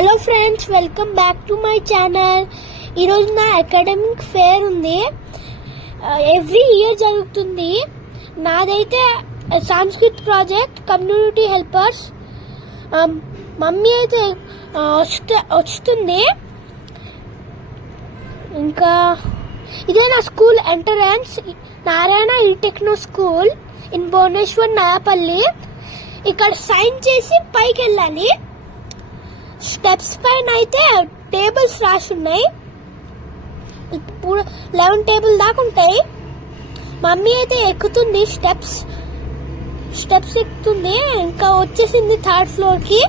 Hello friends, welcome back to my channel. ఈరోజు నా academic fair ఉంది. ఎవ్రీ ఇయర్ జరుగుతుంది. నాదైతే Sanskrit project community helpers. Mummy అయితే వస్తుంది. ఇంకా ఇదే నా school entrance, Narayana techno school in Bhubaneswar Nayapalli. ఇక్కడ సైన్ చేసి పైకి వెళ్ళాలి. స్టెప్స్ పైన అయితే టేబుల్స్ రాసి ఉన్నాయి. ఇప్పుడు 11 టేబుల్ దాకా ఉంటాయి. మమ్మీ అయితే ఎక్కుతుంది, స్టెప్స్ ఎక్కుతుంది. ఇంకా వచ్చేసింది థర్డ్ ఫ్లోర్ కి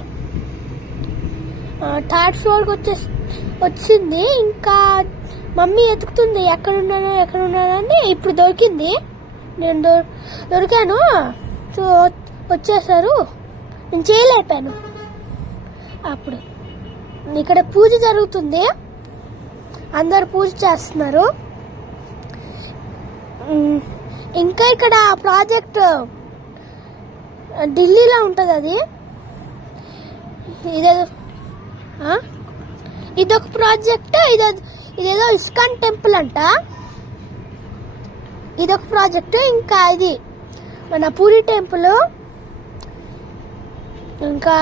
వచ్చింది. ఇంకా మమ్మీ ఎతుకుతుంది ఎక్కడున్నాను అని. ఇప్పుడు దొరికింది, నేను దొరికాను. వచ్చేసారు, నేను చేయలేపాను. అప్పుడు ఇక్కడ పూజ జరుగుతుంది, అందరు పూజ చేస్తున్నారు. ఇంకా ఇక్కడ ప్రాజెక్ట్ ఢిల్లీలో ఉంటుంది. అది ఇదొక ప్రాజెక్ట్. ఇదేదో ఇస్కాన్ టెంపుల్ అంట. ఇదొక ప్రాజెక్ట్. ఇంకా ఇది మన పూరి టెంపుల్. ఇంకా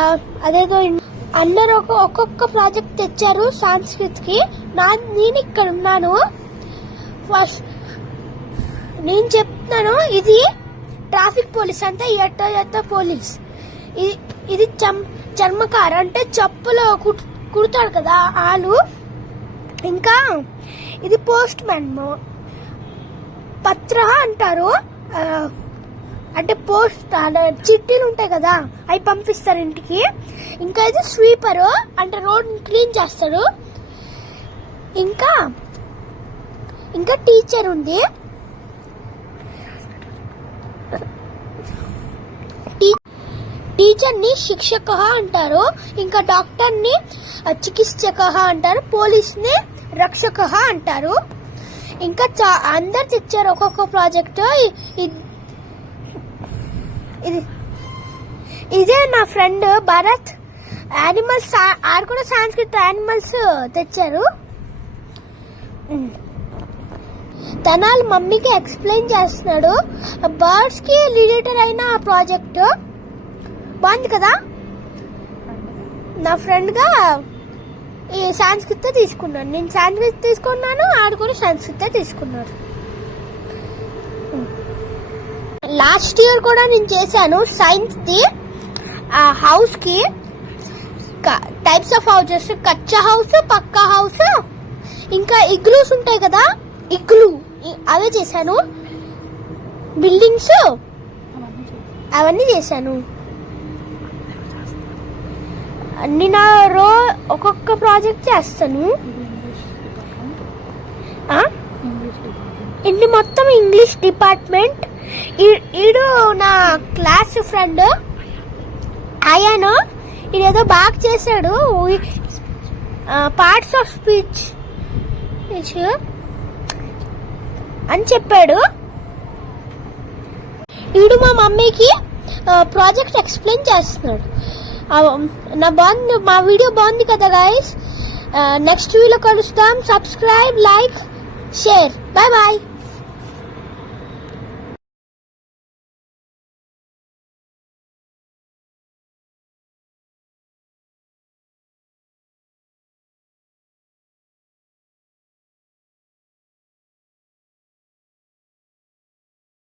అందరు ఒక్కొక్క ప్రాజెక్ట్ తెచ్చారు సంస్కృత్ కి. నేను ఇక్కడ ఉన్నాను. ఫస్ట్ నేను చెప్తున్నాను, ఇది ట్రాఫిక్ పోలీస్ అంటే ఎట్ట పోలీస్. ఇది చర్మకార్ అంటే చెప్పులు కుడతాడు కదా వాళ్ళు. ఇంకా ఇది పోస్ట్ మ్యాన్, పత్ర అంటారు. అంటే పోస్ట్ చిట్టీలు ఉంటాయి కదా, అవి పంపిస్తారు ఇంటికి. ఇంకా ఇది స్వీపర్ అంటే రోడ్ క్లీన్ చేస్తాడు. ఇంకా టీచర్ ఉంది. టీచర్ ని శిక్షక అంటారు. ఇంకా డాక్టర్ ని చికిత్సక అంటారు. పోలీస్ ని రక్షక అంటారు. ఇంకా అందరు తెచ్చారు ఒక్కొక్క ప్రాజెక్ట్. ఇదే నా ఫ్రెండ్ భరత్. యానిమల్స్ ఆడు కూడా సంస్కృత్ యానిమల్స్ తెచ్చారు. తనాలు మమ్మీకి ఎక్స్ప్లెయిన్ చేస్తున్నాడు. బర్డ్స్ కి రిలేటెడ్ అయిన ప్రాజెక్ట్ బాగుంది కదా. నా ఫ్రెండ్ గా ఈ సంస్కృత్ తీసుకున్నాను. నేను సంస్కృత్ తీసుకున్నాను, ఆడు కూడా సంస్కృత్ తీసుకున్నాడు. లాస్ట్ ఇయర్ కూడా నేను చేశాను సైన్స్ ది. హౌస్ కి types of houses, kachcha house, Pakka house, ఇంకా ఇగ్లూస్ ఉంటాయి కదా, అవే చేశాను. బిల్డింగ్స్ అవన్నీ చేశాను. అన్ని నా ఒక్కొక్క ప్రాజెక్ట్ చేస్తాను. ఇన్ని మొత్తం ఇంగ్లీష్ డిపార్ట్మెంట్. ఈడు నా క్లాస్ ఫ్రెండ్ అయాను. ఇదేదో బాగా చేశాడు. పార్ట్స్ ఆఫ్ స్పీచ్ అని చెప్పాడు. ఈడు మా మమ్మీకి ప్రాజెక్ట్ ఎక్స్ప్లెయిన్ చేస్తున్నాడు. మా వీడియో బాగుంది కదా గైస్. నెక్స్ట్ వీడియోలో కలుస్తాం. Subscribe, like, share. Bye bye.